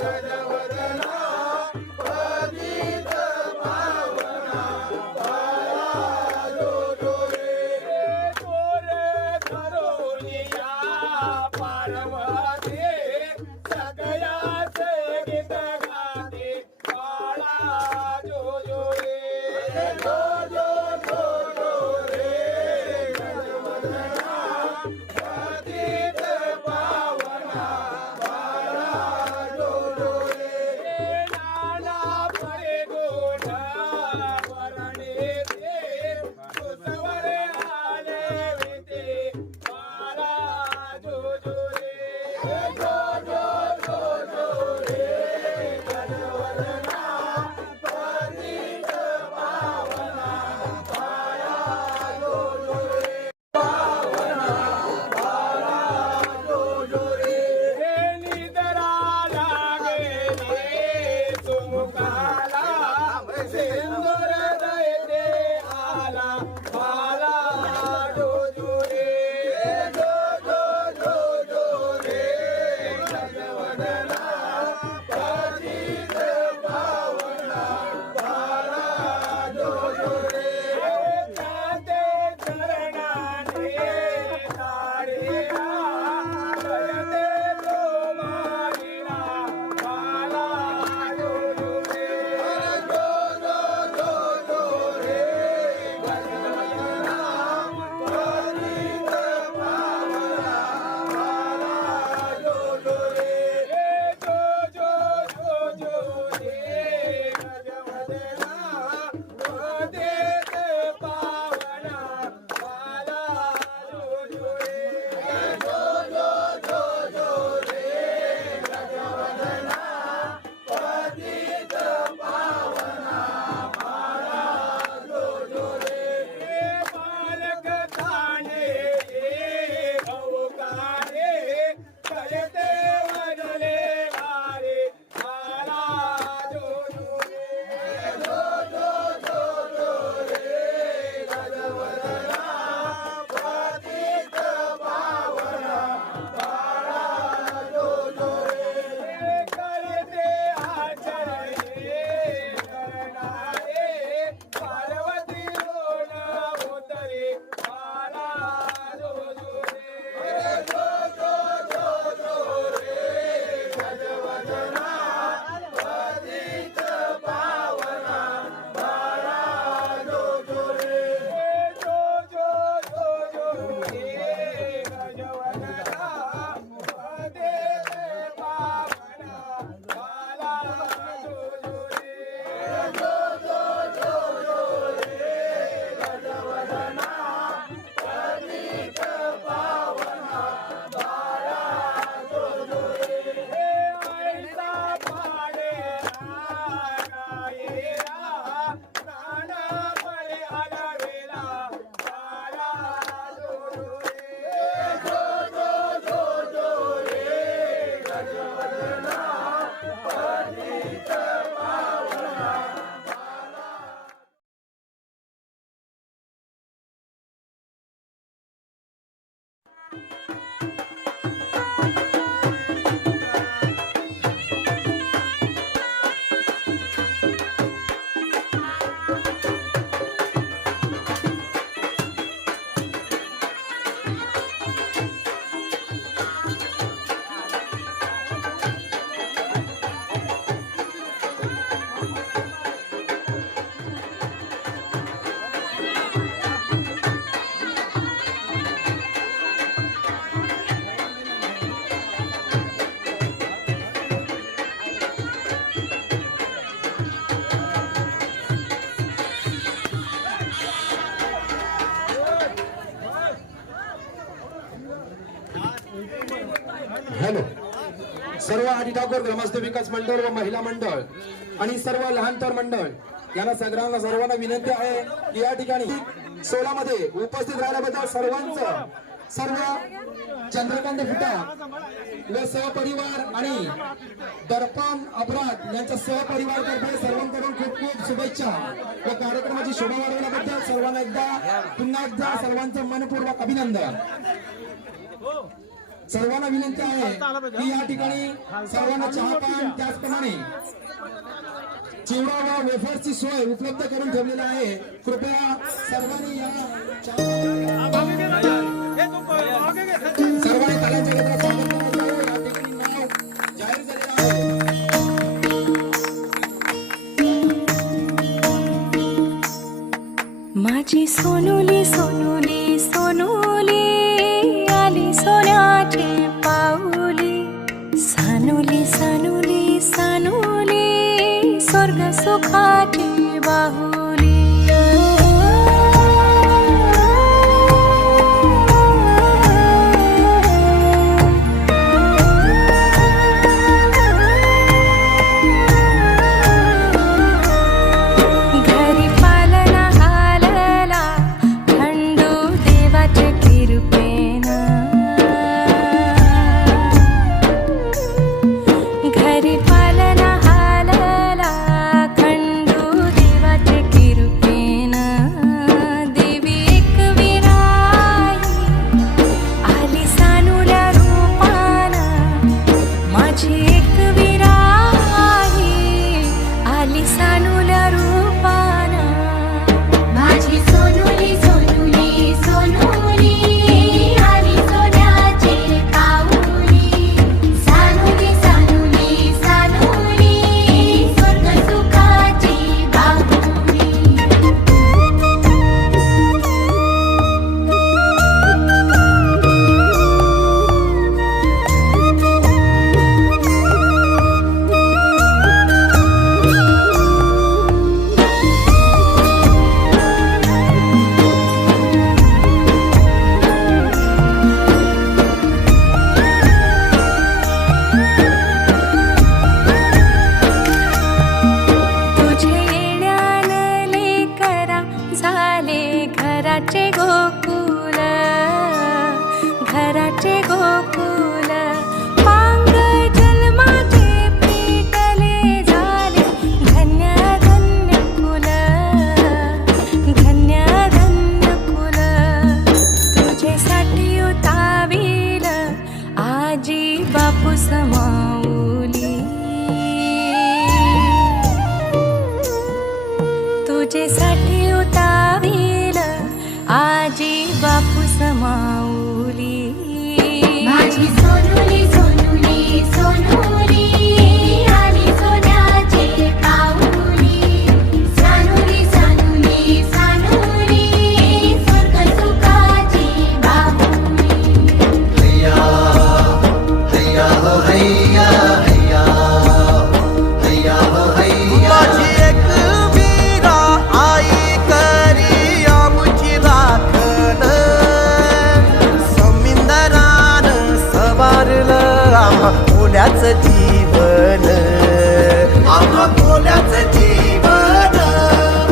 गजवदना पतित आटी ठाकूर ग्रामस्थ विकास मंडळ व महिला मंडळ आणि सर्व लहान तरुण मंडळ यांना सर्वांना विनंती आहे की या ठिकाणी 16 मध्ये उपस्थित राहिल्याबद्दल सर्व चंद्रकांत फुटा व सहपरिवार आणि दर्पण अपराध यांच्या सहपरिवार तर्फे सर्वांकडून खूप खूप शुभेच्छा व कार्यक्रमाची शोभा वाढवण्याबद्दल सर्वांना पुन्हा एकदा सर्वांचं मनपूर्वक अभिनंदन। सर्वांना विनंती आहे की या ठिकाणी सर्वांना चहापान त्याचप्रमाणे चिवडा व वेफर्सची सोय उपलब्ध करून ठेवलेली आहे। कृपया सर्वांनी ताल्यांच्या गजरात स्वागत करायचं आहे। या ठिकाणी नाव जाहीर झालेलं आहे। माझी सोनुली सोनुली सोनुली आली सोन्याची पाऊली सानुली सानुली सानुली स्वर्ग सुखाची बाहुली घराचे गोकुल पांग जन्माचे पेटले झाले धन्य धन्य कुल धन्य धन्य कुल तुझ्यासाठी उतावील आजी बापू समाऊली तुझ्यासाठी उतावील आजी बापू समाऊली माझी सोनुली सोनुली सोनुली आली सोन्याची पाऊली सानुली सानुली सानुली स्वर्ग सुखाची बाहुली हैया हैया हो हैया हैया हैया हो हैया माझी एक वीरा आई करी आमची राखण समिंदरान सवारलं आम्हा कोल्याचं जीवन आम्हा कोल्याचं जीवन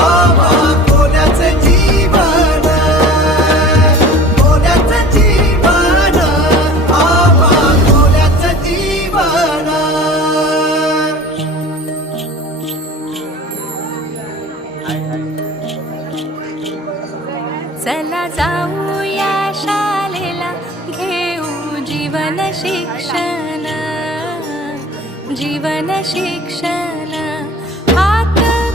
आम्हा कोल्याचं जीवन कोल्याचं जीवन आम्हा कोल्याचं जीवन चला जाऊया शाळेला घेऊ जीवन शिक्षण जीवन शिक्षण